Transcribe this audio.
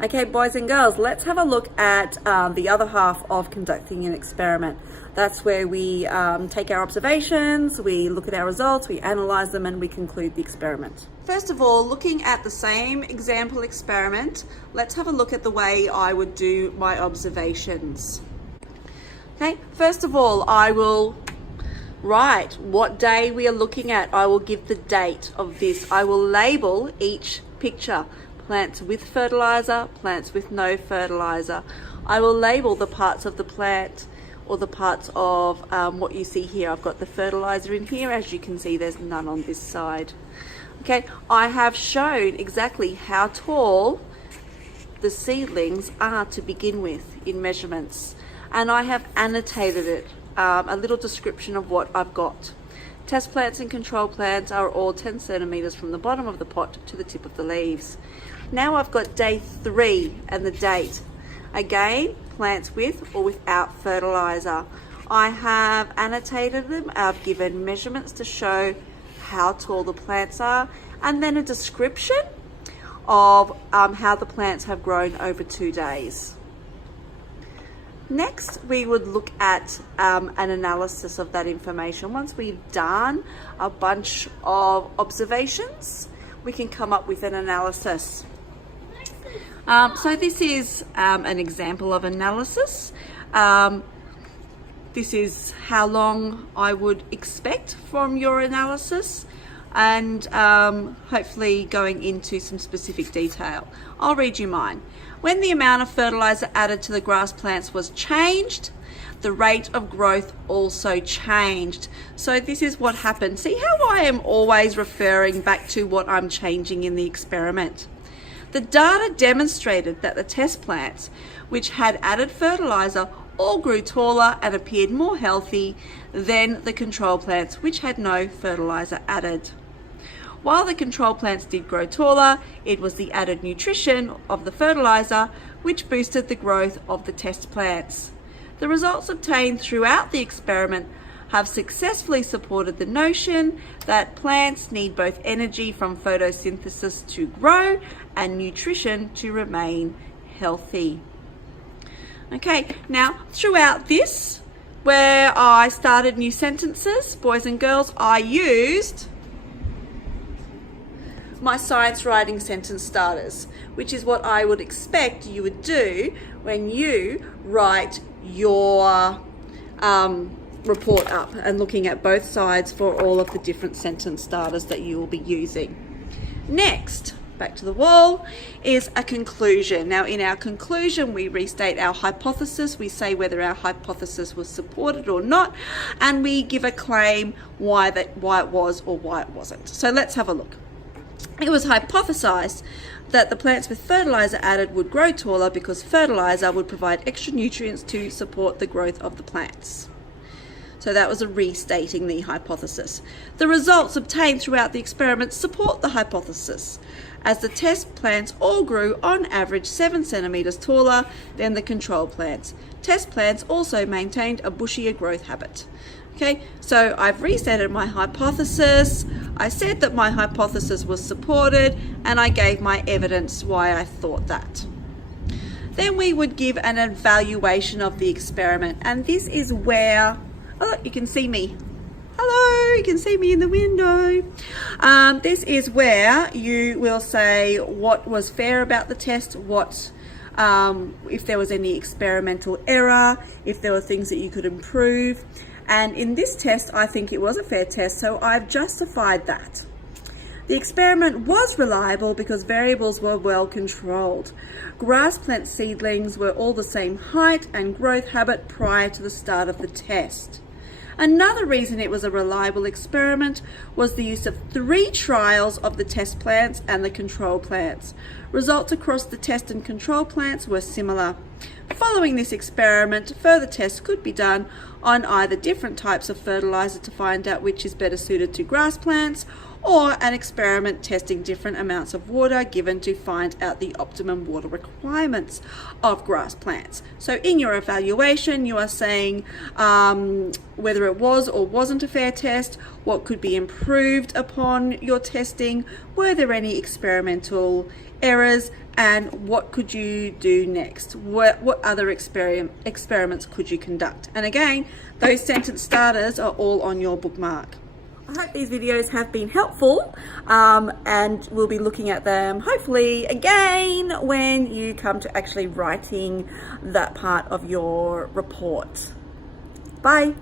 Okay, boys and girls, let's have a look at the other half of conducting an experiment. That's where we take our observations, we look at our results, we analyze them, and we conclude the experiment. First of all, looking at the same example experiment, let's have a look at the way I would do my observations. Okay, first of all, I will write what day we are looking at. I will give the date of this. I will label each picture. Plants with fertilizer, plants with no fertilizer. I will label the parts of the plant or the parts of what you see here. I've got the fertilizer in here. As you can see, there's none on this side. Okay, I have shown exactly how tall the seedlings are to begin with in measurements. And I have annotated it, a little description of what I've got. Test plants and control plants are all 10 centimeters from the bottom of the pot to the tip of the leaves. Now I've got day 3 and the date. Again, plants with or without fertilizer. I have annotated them. I've given measurements to show how tall the plants are, and then a description of how the plants have grown over 2 days. Next, we would look at an analysis of that information. Once we've done a bunch of observations, we can come up with an analysis. So this is an example of analysis. This is how long I would expect from your analysis, and hopefully going into some specific detail. I'll read you mine. When the amount of fertilizer added to the grass plants was changed, the rate of growth also changed. So this is what happened. See how I am always referring back to what I'm changing in the experiment. The data demonstrated that the test plants, which had added fertilizer, all grew taller and appeared more healthy than the control plants, which had no fertilizer added. While the control plants did grow taller, it was the added nutrition of the fertilizer which boosted the growth of the test plants. The results obtained throughout the experiment have successfully supported the notion that plants need both energy from photosynthesis to grow and nutrition to remain healthy. Okay, now throughout this, where I started new sentences, boys and girls, I used my science writing sentence starters, which is what I would expect you would do when you write your report up, and looking at both sides for all of the different sentence starters that you will be using. Next, back to the wall, is a conclusion. Now in our conclusion, we restate our hypothesis. We say whether our hypothesis was supported or not, and we give a claim why it was or why it wasn't. So let's have a look. It was hypothesized that the plants with fertilizer added would grow taller because fertilizer would provide extra nutrients to support the growth of the plants. So that was a restating the hypothesis. The results obtained throughout the experiment support the hypothesis, as the test plants all grew on average 7 centimeters taller than the control plants. Test plants also maintained a bushier growth habit. Okay, so I've restated my hypothesis. I said that my hypothesis was supported, and I gave my evidence why I thought that. Then we would give an evaluation of the experiment, and this is where, oh look, you can see me. Hello, you can see me in the window. This is where you will say what was fair about the test, if there was any experimental error, if there were things that you could improve. And in this test, I think it was a fair test, so I've justified that. The experiment was reliable because variables were well controlled. Grass plant seedlings were all the same height and growth habit prior to the start of the test. Another reason it was a reliable experiment was the use of 3 trials of the test plants and the control plants. Results across the test and control plants were similar. Following this experiment, further tests could be done on either different types of fertilizer to find out which is better suited to grass plants, or an experiment testing different amounts of water given to find out the optimum water requirements of grass plants. So in your evaluation, you are saying whether it was or wasn't a fair test, what could be improved upon your testing, were there any experimental errors, and what could you do next? What other experiments could you conduct? And again, those sentence starters are all on your bookmark. I hope these videos have been helpful, and we'll be looking at them hopefully again when you come to actually writing that part of your report. Bye.